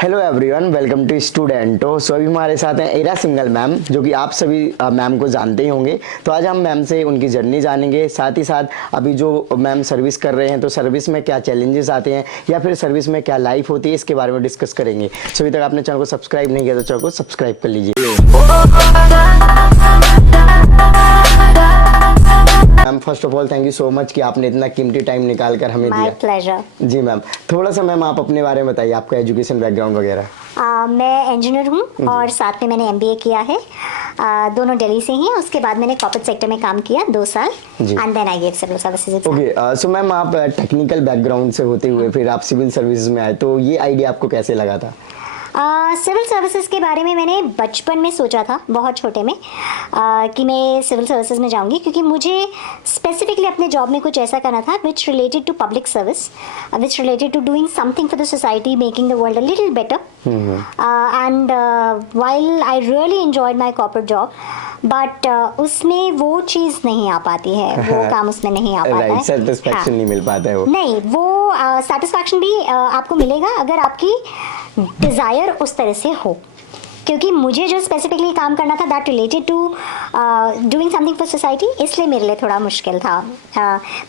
Hello everyone, welcome to स्टूडेंटो। So अभी हमारे साथ हैं एरा सिंगल मैम, जो कि आप सभी मैम को जानते ही होंगे। तो आज हम मैम से उनकी जर्नी जानेंगे, साथ ही साथ अभी जो मैम सर्विस कर रहे हैं तो सर्विस में क्या चैलेंजेस आते हैं या फिर सर्विस में क्या लाइफ होती है, इसके बारे में डिस्कस करेंगे। सो अभी तक आपने चैनल को सब्सक्राइब नहीं किया तो चैनल को सब्सक्राइब कर लीजिए। Ma'am first of all thank you so much कि आपने इतना कीमती टाइम निकाल कर हमें दिया। My pleasure. जी मैम, थोड़ा सा मैम आप अपने बारे में बताइए, आपका एजुकेशन बैकग्राउंड वगैरह। मैं इंजीनियर हूँ और साथ में मैंने एमबीए किया है। दोनों दिल्ली से ही हैं। उसके बाद मैंने कॉर्पोरेट सेक्टर में काम किया 2 साल and then I gave civil services. Okay, so ma'am आप टेक्निकल बैकग्राउंड से होते हुए फिर आप सिविल सर्विसेज में आए, तो ये आइडिया आपको कैसे लगा था? सिविल सर्विसेज के बारे में मैंने बचपन में सोचा था, बहुत छोटे में, कि मैं सिविल सर्विसेज में जाऊंगी, क्योंकि मुझे स्पेसिफिकली अपने जॉब में कुछ ऐसा करना था which related to public service, which related to doing something for the society, making the world a little better. And while I really enjoyed my corporate job, but उसमें वो चीज़ नहीं आ पाती है, वो काम उसमें नहीं आ पाता है, सेटिस्फैक्शन नहीं मिल पाता है वो। नहीं, वो सेटिस्फैक्शन भी आपको मिलेगा अगर आपकी डिज़ायर उस तरह से हो। क्योंकि मुझे जो स्पेसिफिकली काम करना था that related to doing something for society, इसलिए मेरे लिए थोड़ा मुश्किल था।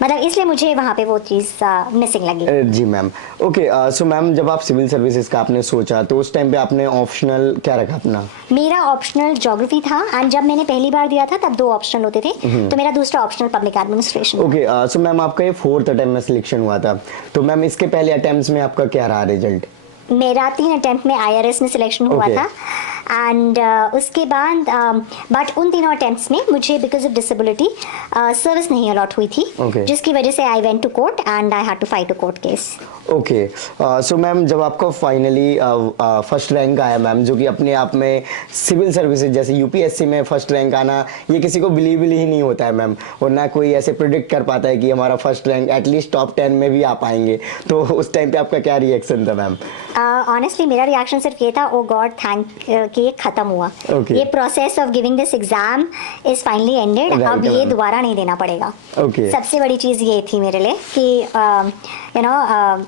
मतलब इसलिए मुझे वहाँ पे वो चीज़ मिसिंग लगी। जी मैम। ओके, सो मैम जब आप सिविल सर्विसेज का आपने सोचा तो उस टाइम पे आपने ऑप्शनल क्या रखा अपना? मेरा ऑप्शनल ज्योग्राफी था एंड जब मैंने पहली बार दिया था तब 2 ऑप्शनल होते थे, तो मेरा दूसरा optional public administration. Okay, so ma'am आपका ये 4th अटेम्प्ट में सिलेक्शन हुआ था, तो मैम इसके पहले अटेम्प्ट्स में आपका क्या रहा रिजल्ट? मेरा 3 अटेम्प्ट में आईआरएस में सिलेक्शन हुआ था एंड उसके बाद बट उन तीनों अटेम्प्ट्स में मुझे बिकॉज ऑफ डिसेबिलिटी सर्विस नहीं अलॉट हुई थी, जिसकी वजह से I went to court and I had to fight a court case. Okay, so ma'am जब आपका फाइनली फर्स्ट रैंक आया मैम, जो कि अपने आप में सिविल सर्विसेज जैसे यूपीएससी में फर्स्ट रैंक आना, ये किसी को बिलीवेबल ही नहीं होता है मैम, और ना कोई ऐसे प्रिडिक्ट कर पाता है कि हमारा फर्स्ट रैंक एटलीस्ट टॉप 10 में भी आ पाएंगे। तो उस टाइम पे आपका क्या रिएक्शन था मैम? ऑनेस्टली मेरा रिएक्शन सिर्फ ये था, ओ गॉड थैंक कि ये खत्म हुआ। ये process of giving this exam is finally ended, अब ये दोबारा नहीं देना पड़ेगा। सबसे बड़ी चीज़ ये थी मेरे लिए कि यू नो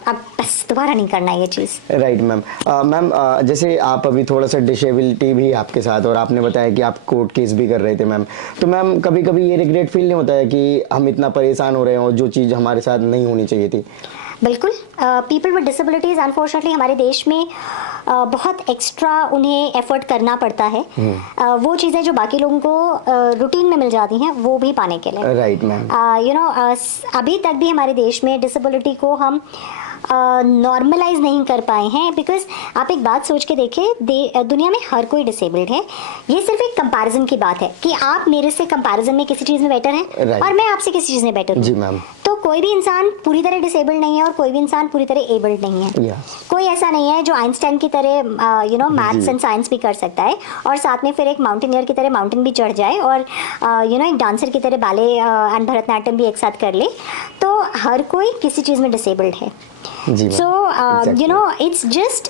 अब बस दोबारा नहीं करना ये चीज़। Right ma'am. मैम जैसे आप अभी थोड़ा सा डिसेबिलिटी भी आपके साथ, और आपने बताया कि आप कोर्ट केस भी कर रहे थे मैम, तो मैम कभी कभी ये रिग्रेट फील नहीं होता है कि हम इतना परेशान हो रहे हो, जो चीज़ हमारे साथ नहीं होनी चाहिए थी? बिल्कुल। पीपल विद डिसेबिलिटीज़ अनफॉर्चुनेटली हमारे देश में बहुत एक्स्ट्रा उन्हें एफर्ट करना पड़ता है, वो चीज़ें जो बाकी लोगों को रूटीन में मिल जाती हैं वो भी पाने के लिए। Right ma'am. यू नो अभी तक भी हमारे देश में डिसेबिलिटी को हम नॉर्मलाइज नहीं कर पाए हैं, बिकॉज आप एक बात सोच के देखिए, दुनिया में हर कोई डिसेबल्ड है। ये सिर्फ एक कंपैरिजन की बात है कि आप मेरे से कंपैरिजन में किसी चीज़ में बेटर हैं और मैं आपसे किसी चीज़ में बेटर हूँ। जी मैम। तो कोई भी इंसान पूरी तरह डिसेबल्ड नहीं है और कोई भी इंसान पूरी तरह एबल्ड नहीं है। कोई ऐसा नहीं है जो आइंस्टाइन की तरह you know maths and science भी कर सकता है और साथ में फिर एक माउंटेनियर की तरह माउंटेन भी चढ़ जाए और यू नो एक डांसर की तरह बैले एंड भरतनाट्यम भी एक साथ कर ले। तो हर कोई किसी चीज़ में डिसेबल्ड है। So, you know, it's just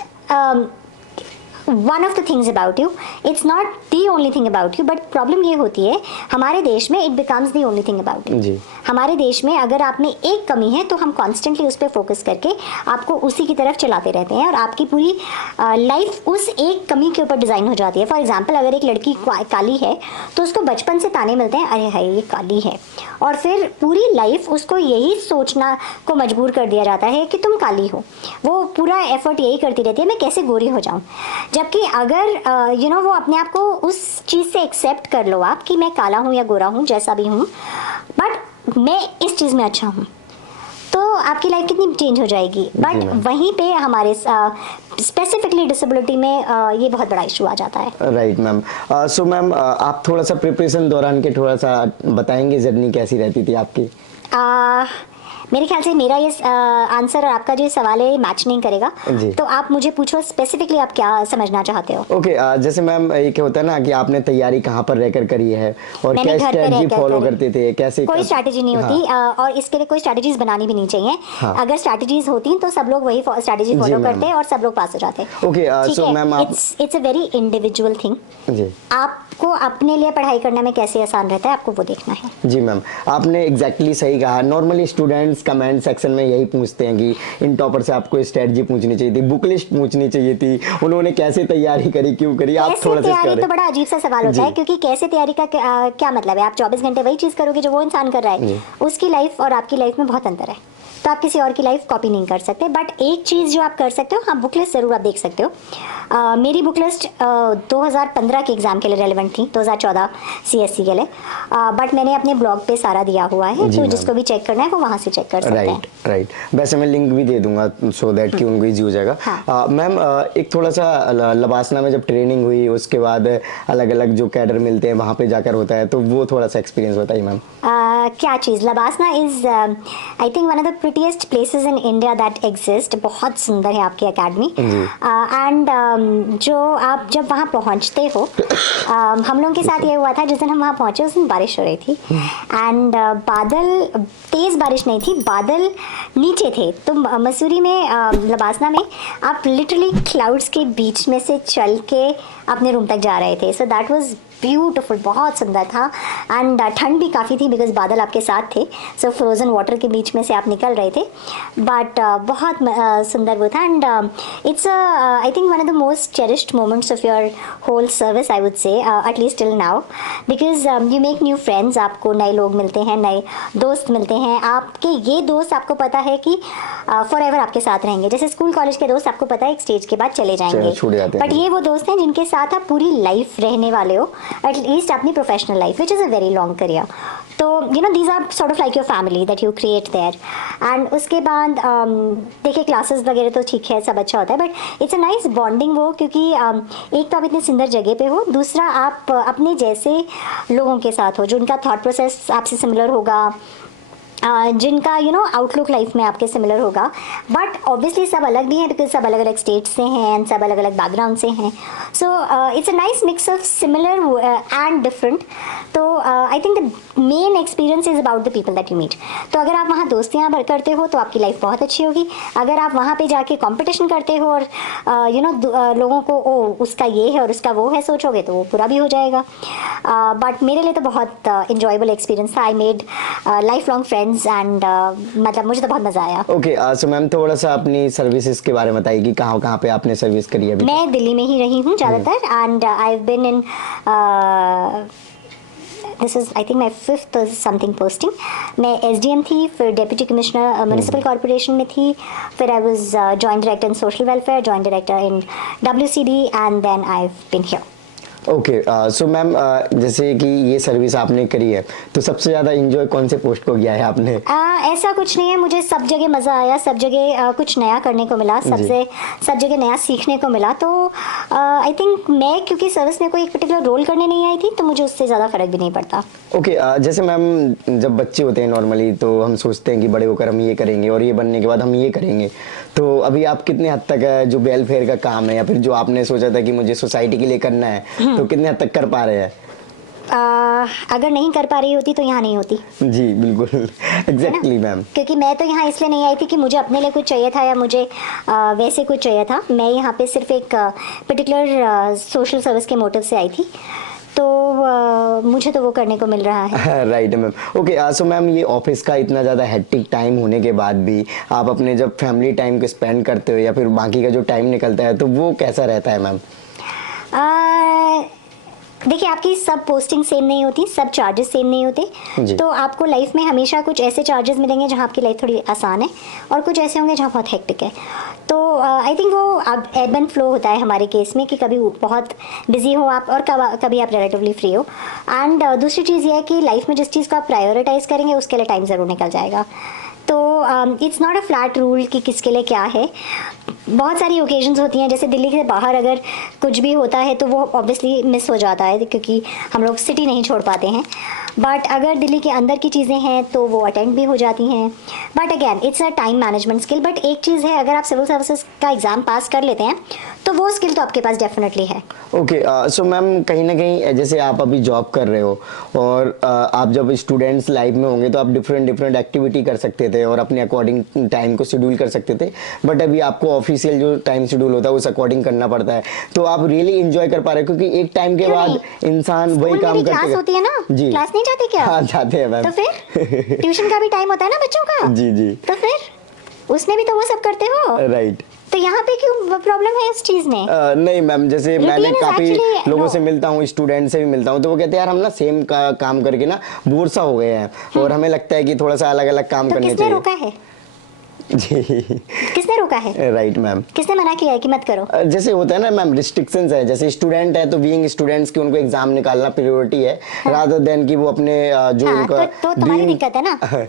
one of the things about you. It's not the only thing about you, but problem ये होती है हमारे देश में it becomes the only thing about you. जी। हमारे देश में अगर आप में एक कमी है तो हम कॉन्स्टेंटली उस पर फोकस करके आपको उसी की तरफ चलाते रहते हैं और आपकी पूरी लाइफ उस एक कमी के ऊपर डिज़ाइन हो जाती है। फॉर एग्जांपल, अगर एक लड़की काली है तो उसको बचपन से ताने मिलते हैं, अरे हाय ये काली है, और फिर पूरी लाइफ उसको यही सोचना को मजबूर कर दिया जाता है कि तुम काली हो। वो पूरा एफर्ट यही करती रहती है मैं कैसे गोरी हो जाऊँ। जबकि अगर यू नो वो अपने आप को उस चीज़ से एक्सेप्ट कर लो आप कि मैं काला हूँ या गोरा हूँ, जैसा भी हूँ, बट मैं इस चीज़ में अच्छा हूँ, तो आपकी लाइफ कितनी चेंज हो जाएगी। बट वहीं पे हमारे स्पेसिफिकली डिसेबिलिटी में ये बहुत बड़ा इशू आ जाता है। Right ma'am. सो मैम आप थोड़ा सा प्रिपरेशन दौरान के थोड़ा सा बताएंगे जर्नी कैसी रहती थी आपकी? मेरे ख्याल से मेरा ये आंसर और आपका जो सवाल है मैच नहीं करेगा, तो आप मुझे पूछो स्पेसिफिकली आप क्या समझना चाहते हो। ओके, जैसे मैम ये क्या होता है ना कि आपने तैयारी कहाँ पर रहकर करी है और क्या स्ट्रेटजी फॉलो करते थे, कैसे? कोई स्ट्रेटजी नहीं होती और इसके लिए कोई स्ट्रेटजीज बनानी भी नहीं चाहिए। अगर स्ट्रेटजीज होती तो सब लोग वही स्ट्रेटजी फॉलो करते और सब लोग पास हो जाते। Okay, so ma'am it's a very individual thing. आपको अपने लिए पढ़ाई करने में कैसे आसान रहता है आपको वो देखना है। जी मैम, आपने एग्जैक्टली सही कहा। नॉर्मली स्टूडेंट्स कमेंट सेक्शन में यही पूछते हैं कि इन टॉपर से आपको स्ट्रेटजी पूछनी चाहिए थी, बुक लिस्ट पूछनी चाहिए थी, उन्होंने कैसे तैयारी करी, क्यों करी, आप थोड़ा सा तैयारी तो बड़ा अजीब सा सवाल होता है, क्योंकि कैसे तैयारी का क्या मतलब है? आप 24 घंटे वही चीज करोगे जो वो इंसान कर रहा है, उसकी लाइफ और आपकी लाइफ में बहुत अंतर है, तो आप किसी और की लाइफ कॉपी नहीं कर सकते। बट एक चीज़ जो आप कर सकते हो, हाँ, बुक लिस्ट ज़रूर आप देख सकते हो। मेरी बुक लिस्ट 2015 के एग्ज़ाम के लिए रेलिवेंट थी, 2014 सीएससी के लिए, बट मैंने अपने ब्लॉग पे सारा दिया हुआ है, तो जिसको भी चेक करना है वो वहाँ से चेक कर सकते हैं। राइट। वैसे मैं लिंक भी दे दूंगा सो दैट कि उनको ईजी हो जाएगा। हाँ। मैम एक थोड़ा सा लबासना में जब ट्रेनिंग हुई उसके बाद अलग अलग जो कैडर मिलते हैं वहाँ पे जाकर होता है, तो वो थोड़ा सा एक्सपीरियंस बताइए मैम। क्या चीज़? LBSNAA is I think one of the prettiest places in India that exist. बहुत सुंदर है आपकी अकेडमी, एंड जो आप जब वहाँ पहुँचते हो, हम लोगों के साथ ये हुआ था, जिस दिन हम वहाँ पहुँचे उस दिन बारिश हो रही थी, एंड बादल, तेज़ बारिश नहीं थी, बादल नीचे थे, तो मसूरी में लबासना में आप लिटरली क्लाउड्स के बीच में से चल के अपने रूम तक जा रहे थे। सो दैट वाज ब्यूटीफुल, बहुत सुंदर था, एंड ठंड भी काफ़ी थी बिकॉज बादल आपके साथ थे, सो फ्रोजन वाटर के बीच में से आप निकल रहे थे, बट बहुत सुंदर वो था, and it's I think one of the most cherished moments of your whole service, I would say, at least till now, because you make new friends, आपको नए लोग मिलते हैं, नए दोस्त मिलते हैं, आपके ये दोस्त आपको पता है कि फॉर एवर आपके साथ रहेंगे। जैसे स्कूल कॉलेज के दोस्त आपको पता है एक स्टेज के बाद चले जाएंगे, बट ये वो दोस्त हैं जिनके साथ आप पूरी लाइफ रहने वाले हो, एटलीस्ट अपनी professional life, which is a very long career. तो you know these are sort of like your family that you create there, and उसके बाद देखिए क्लासेस वगैरह तो ठीक है, सब अच्छा होता है, but it's a nice bonding वो, क्योंकि एक तो आप इतनी सुंदर जगह पे हो, दूसरा आप अपने जैसे लोगों के साथ हो, जो उनका थॉट प्रोसेस आपसे सिमिलर होगा, जिनका आउटलुक लाइफ में आपके सिमिलर होगा, बट ऑब्वियसली सब अलग भी हैं बिकॉज सब अलग अलग स्टेट से हैं एंड सब अलग अलग बैकग्राउंड से हैं, so it's a nice mix of similar and different. तो I think the main experience is about the people that you meet. तो अगर आप वहाँ दोस्तियाँ करते हो तो आपकी लाइफ बहुत अच्छी होगी। अगर आप वहाँ पे जाके कंपटीशन करते हो और लोगों को उसका ये है और उसका वो है सोचोगे तो वो पूरा भी हो जाएगा। बट मेरे लिए तो बहुत इंजॉयबल एक्सपीरियंस था। I made life long friends and मतलब मुझे तो बहुत मजा आया। ओके, सो मैम थोड़ा सा अपनी सर्विसेज के बारे में बताइए कि कहाँ कहाँ पे आपने सर्विस करी है अभी? मैं दिल्ली में ही रही हूँ ज़्यादातर, and I have been in this is I think my 5th something posting. मैं SDM थी, फिर डेप्यूटी कमिश्नर म्यूनिसिपल कॉर्पोरेशन में थी, फिर I was joint director in social welfare, joint director in WCD, and then I have been here. Okay, so ma'am जैसे कि ये service आपने करी है तो सबसे ज़्यादा इंजॉय कौन से पोस्ट को किया है आपने? ऐसा कुछ नहीं है, मुझे सब जगह मज़ा आया, सब जगह कुछ नया करने को मिला, सब जगह नया सीखने को मिला। तो आई थिंक मैं क्योंकि सर्विस में कोई एक पर्टिकुलर रोल करने नहीं आई थी तो मुझे उससे ज़्यादा फ़र्क भी नहीं पड़ता। ओके, जैसे मैम जब बच्चे होते हैं नॉर्मली तो हम सोचते हैं कि बड़े होकर हम ये करेंगे और ये बनने के बाद हम ये करेंगे, तो अभी आप कितने हद तक जो वेलफेयर का काम है या फिर जो आपने सोचा था कि मुझे सोसाइटी के लिए करना है तो कितने हद तक कर पा रहे हैं? अगर नहीं कर पा रही होती तो यहाँ नहीं होती। जी बिल्कुल, एग्जैक्टली मैम। क्योंकि मैं तो यहाँ इसलिए नहीं आई थी कि मुझे अपने लिए कुछ चाहिए था या मुझे वैसे कुछ चाहिए था। मैं यहाँ पे सिर्फ एक पर्टिकुलर सोशल सर्विस के मोटिव से आई थी, तो मुझे तो वो करने को मिल रहा है। Right ma'am. Okay, so ma'am ये ऑफिस का इतना ज़्यादा हेक्टिक टाइम होने के बाद भी आप अपने जब फैमिली टाइम को स्पेंड करते हो या फिर बाकी का जो टाइम निकलता है तो वो कैसा रहता है मैम? देखिए, आपकी सब पोस्टिंग सेम नहीं होती, सब चार्जेस सेम नहीं होते, तो आपको लाइफ में हमेशा कुछ ऐसे चार्जेस मिलेंगे जहाँ आपकी लाइफ थोड़ी आसान है और कुछ ऐसे होंगे जहाँ बहुत हेक्टिक है। तो आई थिंक वो अब एब एंड फ्लो होता है हमारे केस में कि कभी बहुत बिजी हो आप और कभी आप रिलेटिवली फ्री हो। एंड दूसरी चीज़ ये है कि लाइफ में जिस चीज़ को आप प्रायोरिटाइज करेंगे उसके लिए टाइम ज़रूर निकल जाएगा। तो it's not a flat rule कि किसके लिए क्या है। बहुत सारी ओकेजन्स होती हैं, जैसे दिल्ली के बाहर अगर कुछ भी होता है तो वो ऑब्वियसली मिस हो जाता है क्योंकि हम लोग सिटी नहीं छोड़ पाते हैं, बट अगर दिल्ली के अंदर की चीज़ें हैं तो वो अटेंड भी हो जाती हैं। But again it's a time management skill. But एक चीज़ है, अगर आप सिविल सर्विसेज का एग्ज़ाम पास कर लेते हैं तो वो स्किल तो आपके पास डेफिनेटली है। ओके, सो मैम कहीं ना कहीं जैसे आप अभी जॉब कर रहे हो और आप जब स्टूडेंट्स लाइफ में होंगे तो आप डिफरेंट एक्टिविटी कर सकते थे और अपने अकॉर्डिंग टाइम को शेड्यूल कर सकते थे, बट अभी आपको ऑफिशियल जो टाइम शेड्यूल होता है उस अकॉर्डिंग करना पड़ता है, तो आप रियली एंजॉय कर पा रहे हो, क्योंकि एक टाइम के क्यों बाद नहीं? इंसान वही काम करते क्लास होती है ना, जी क्लास नहीं जाते क्या? हाँ जाते हैं मैम। तो फिर ट्यूशन का भी टाइम होता है ना बच्चों का। जी जी तो फिर उसमें भी तो वो सब करते हो, राइट। तो यहाँ पे क्यों प्रॉब्लम है इस चीज में? नहीं मैम, जैसे Routine मैंने is काफी actually- लोगों no. से मिलता हूँ, स्टूडेंट से भी मिलता हूँ, तो वो कहते हैं यार हम ना सेम काम करके ना बोर सा हो गए हैं और हमें लगता है कि थोड़ा सा अलग अलग काम तो करने किसने चाहिए। रोका है? जी किसने रोका है? Right ma'am. किसने मना किया है कि मत करो? जैसे होता है ना मैम, रिस्ट्रिक्शंस है, जैसे स्टूडेंट है तो बीइंग स्टूडेंट्स की उनको एग्जाम निकालना प्रायोरिटी है, रादर देन कि वो अपने जो हाँ, उनका तो तुम्हारी dream- दिक्कत है ना,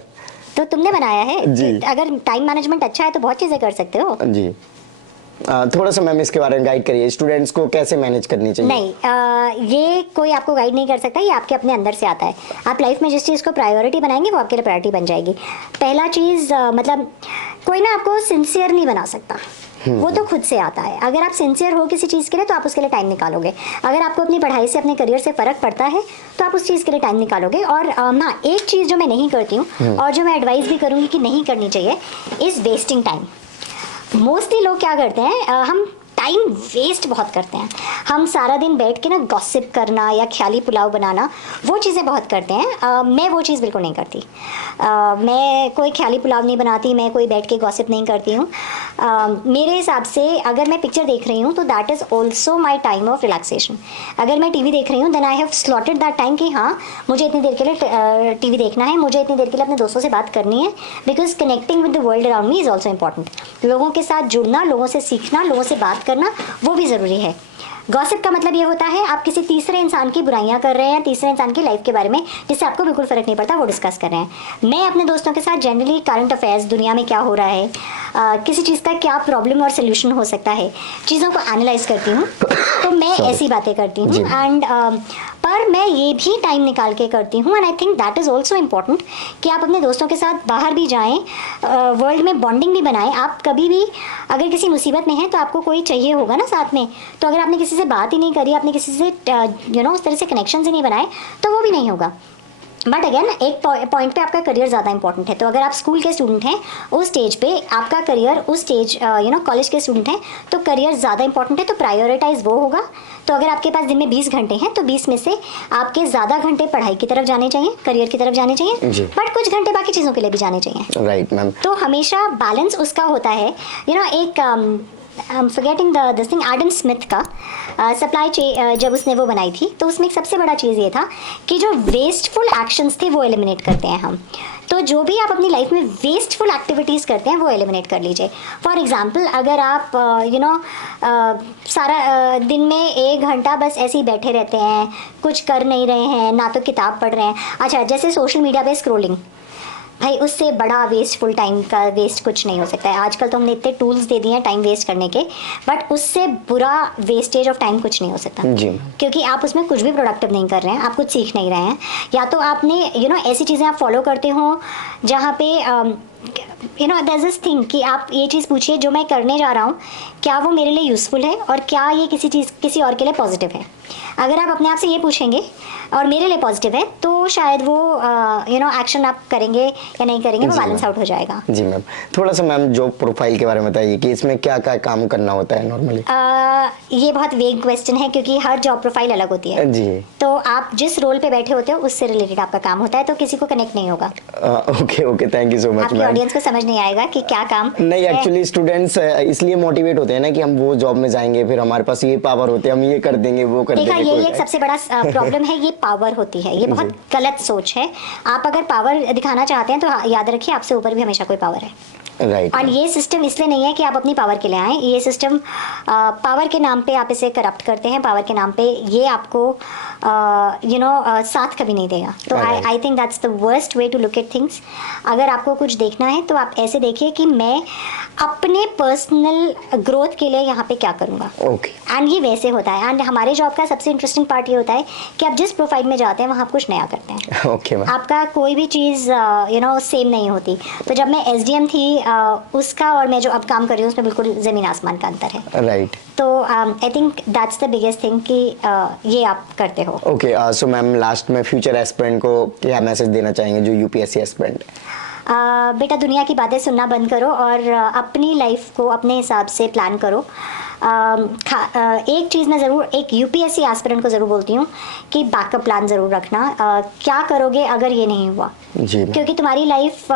तो तुमने बनाया है जी। कि अगर टाइम मैनेजमेंट अच्छा है तो बहुत चीजें कर सकते हो। जी थोड़ा सा मैम इसके बारे में गाइड करिए, स्टूडेंट्स को कैसे मैनेज करनी चाहिए। नहीं, ये कोई आपको गाइड नहीं कर सकता, ये आपके अपने अंदर से आता है। आप लाइफ में जिस चीज़ को प्रायोरिटी बनाएंगे वो आपके लिए प्रायोरिटी बन जाएगी। पहला चीज़ मतलब कोई ना आपको सिंसियर नहीं बना सकता, वो तो खुद से आता है। अगर आप सिंसियर हो किसी चीज़ के लिए तो आप उसके लिए टाइम निकालोगे। अगर आपको अपनी पढ़ाई से अपने करियर से फ़र्क पड़ता है तो आप उस चीज़ के लिए टाइम निकालोगे। और हाँ, एक चीज़ जो मैं नहीं करती हूँ और जो मैं एडवाइस भी करूँगी कि नहीं करनी चाहिए, इज़ वेस्टिंग टाइम। मोस्टली लोग क्या करते हैं, हम टाइम वेस्ट बहुत करते हैं। हम सारा दिन बैठ के ना गॉसिप करना या ख्याली पुलाव बनाना, वो चीज़ें बहुत करते हैं। मैं वो चीज़ बिल्कुल नहीं करती। मैं कोई ख्याली पुलाव नहीं बनाती, मैं कोई बैठ के गॉसिप नहीं करती हूँ। मेरे हिसाब से अगर मैं पिक्चर देख रही हूँ तो that is also my time of relaxation. अगर मैं टीवी देख रही हूँ then I have slotted that time कि हाँ, मुझे इतनी देर के लिए टीवी देखना है, मुझे इतनी देर के लिए अपने दोस्तों से बात करनी है, because connecting with the world around me is also important. लोगों के साथ जुड़ना, लोगों से सीखना, लोगों से बात करना, वो भी ज़रूरी है। गॉसिप का मतलब ये होता है आप किसी तीसरे इंसान की बुराइयां कर रहे हैं, तीसरे इंसान की लाइफ के बारे में जिससे आपको बिल्कुल फ़र्क नहीं पड़ता, वो डिस्कस कर रहे हैं। मैं अपने दोस्तों के साथ जनरली करंट अफेयर्स, दुनिया में क्या हो रहा है, किसी चीज़ का क्या प्रॉब्लम और सोल्यूशन हो सकता है, चीज़ों को एनालाइज करती हूँ, तो मैं ऐसी बातें करती हूँ। एंड पर मैं ये भी टाइम निकाल के करती हूँ, and I think that is also important कि आप अपने दोस्तों के साथ बाहर भी जाएँ, वर्ल्ड में बॉन्डिंग भी बनाएं। आप कभी भी अगर किसी मुसीबत में हैं तो आपको कोई चाहिए होगा ना साथ में, तो अगर आपने किसी से बात ही नहीं करी, आपने किसी से उस तरह से कनेक्शन ही नहीं बनाए, तो वो भी नहीं होगा। बट अगेन एक पॉइंट पे आपका करियर ज़्यादा इंपॉर्टेंट है। तो अगर आप स्कूल के स्टूडेंट हैं, उस स्टेज पे आपका करियर, उस स्टेज कॉलेज के स्टूडेंट हैं तो करियर ज़्यादा इंपॉर्टेंट है, तो प्रायोरिटाइज वो होगा। तो अगर आपके पास दिन में 20 घंटे हैं तो 20 में से आपके ज़्यादा घंटे पढ़ाई की तरफ जाने चाहिए, करियर की तरफ जाने चाहिए, बट कुछ घंटे बाकी चीज़ों के लिए भी जाने चाहिए। Right ma'am. तो हमेशा बैलेंस उसका होता है। एक forgetting this thing, Adam Smith का सप्लाई चेन जब उसने वो बनाई थी तो उसमें एक सबसे बड़ा चीज़ ये था कि जो वेस्टफुल एक्शंस थे वो एलिमिनेट करते हैं हम। तो जो भी आप अपनी लाइफ में वेस्टफुल एक्टिविटीज़ करते हैं वो एलिमिनेट कर लीजिए। फॉर एग्जांपल, अगर आप सारा दिन में 1 घंटा बस ऐसे ही बैठे रहते हैं, कुछ कर नहीं रहे हैं, ना तो किताब पढ़ रहे हैं, अच्छा जैसे सोशल मीडिया पे स्क्रोलिंग, भाई उससे बड़ा वेस्टफुल टाइम का वेस्ट कुछ नहीं हो सकता है। आजकल तो हमने इतने टूल्स दे दिए हैं टाइम वेस्ट करने के, बट उससे बुरा वेस्टेज ऑफ टाइम कुछ नहीं हो सकता जी। क्योंकि आप उसमें कुछ भी प्रोडक्टिव नहीं कर रहे हैं, आप कुछ सीख नहीं रहे हैं। या तो आपने ऐसी चीज़ें आप फॉलो करते हो जहाँ पे देयर इज दिस थिंग कि आप ये चीज़ पूछिए जो मैं करने जा रहा हूँ क्या वो मेरे लिए यूज़फुल है और क्या ये किसी और के लिए पॉजिटिव है। अगर आप अपने आप से ये पूछेंगे और मेरे लिए पॉजिटिव है तो शायद वो एक्शन आप करेंगे या नहीं करेंगे, वो बैलेंस आउट हो जाएगा। जी मैम, थोड़ा सा मैम जॉब प्रोफाइल के बारे में बताइए कि इसमें क्या क्या काम करना होता है नॉर्मली। ये बहुत वेग क्वेश्चन है क्योंकि हर जॉब प्रोफाइल अलग होती है। जी। तो आप जिस रोल पे बैठे होते हो उससे रिलेटेड आपका काम होता है, तो किसी को कनेक्ट नहीं होगा। Okay, thank you so much आपकी मैम। ऑडियंस को समझ नहीं आएगा कि क्या काम नहीं, है। एक्चुअली स्टूडेंट्स इसलिए मोटिवेट होते हैं ना कि हम वो जॉब में जाएंगे, फिर हमारे पास ये पावर होते हैं, हम ये कर देंगे, वो कर देखा, देंगे। यही एक सबसे बड़ा प्रॉब्लम है, ये पावर होती है, ये बहुत गलत सोच है। आप अगर पावर दिखाना चाहते हैं तो याद रखिए आपसे ऊपर भी हमेशा कोई पावर है। राइट। और ये सिस्टम इसलिए नहीं है कि आप अपनी पावर के लिए आए, ये सिस्टम पावर के नाम पे आप इसे करप्ट करते हैं, पावर के नाम पे ये आपको साथ कभी नहीं देगा। तो I think that's the worst way to look at things. अगर आपको कुछ देखना है तो आप ऐसे देखिए कि मैं अपने पर्सनल ग्रोथ के लिए यहाँ पे क्या करूँगा। ओके। एंड ये वैसे होता है। एंड हमारे जॉब का सबसे इंटरेस्टिंग पार्ट ये होता है कि आप जिस प्रोफाइल में जाते हैं वहाँ आप कुछ नया करते हैं। Okay ma'am. आपका कोई भी चीज़ सेम नहीं होती। तो जब मैं SDM थी उसका और मैं जो अब काम कर रही हूँ उसमें बिल्कुल ज़मीन आसमान का अंतर है। राइट। तो I think that's the biggest thing कि ये आप करते हो। ओके, सो मैम लास्ट में फ्यूचर एस्पिरेंट को क्या मैसेज देना चाहेंगे जो UPSC एस्पिरेंट? बेटा दुनिया की बातें सुनना बंद करो और अपनी लाइफ को अपने हिसाब से प्लान करो। एक चीज़ मैं ज़रूर एक यूपीएससी एस्पिरेंट को ज़रूर बोलती हूँ कि बैकअप प्लान ज़रूर रखना। क्या करोगे अगर ये नहीं हुआ, जी क्योंकि तुम्हारी लाइफ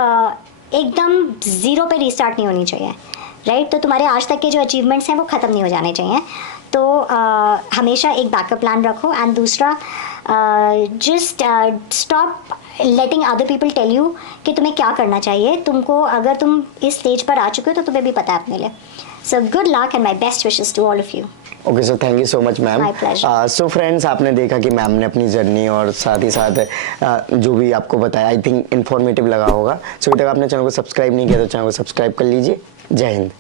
एकदम ज़ीरो पे रिस्टार्ट नहीं होनी चाहिए, राइट। तो तुम्हारे आज तक के जो अचीवमेंट्स हैं वो ख़त्म नहीं हो जाने चाहिए। तो हमेशा एक बैकअप प्लान रखो। एंड दूसरा, just stop letting other people tell you कि तुम्हें क्या करना चाहिए। तुमको अगर तुम इस स्टेज पर आ चुके हो तो तुम्हें भी पता है अपने लिए। So good luck and my best wishes to all of you. Okay so thank you so much ma'am. My pleasure. So friends, आपने देखा कि मैम ने अपनी जर्नी और साथ ही साथ जो भी आपको बताया, आई थिंक इन्फॉर्मेटिव लगा होगा। सो अभी तक आपने चैनल को सब्सक्राइब नहीं किया तो चैनल को सब्सक्राइब कर लीजिए। जय हिंद।